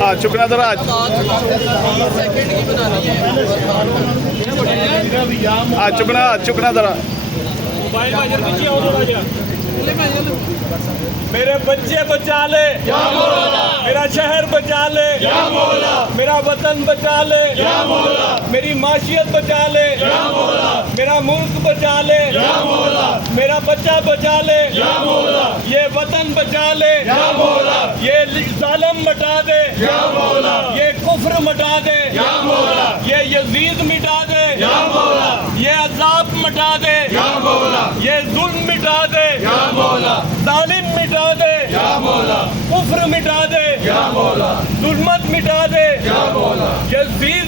हाँ चुकना जरा हाँ चुकना चुकना जरा मेरे बच्चे बचा ले, मेरा शहर बचा ले, मेरा वतन बचा ले, मेरी माशियत बचा ले, मेरा मुल्क बचा ले, मेरा बच्चा बचा ले, ये वतन बचा ले, ये जालिम मिटा दे, ये कुफ्र मिटा दे, ये यजीद मिटा दे, ये अजाब मिटा दे, ये जुल्म मिटा दे, जालिम मिटा दे, कुफ्र मिटा दे, जुल्मत मिटा दे, यजीद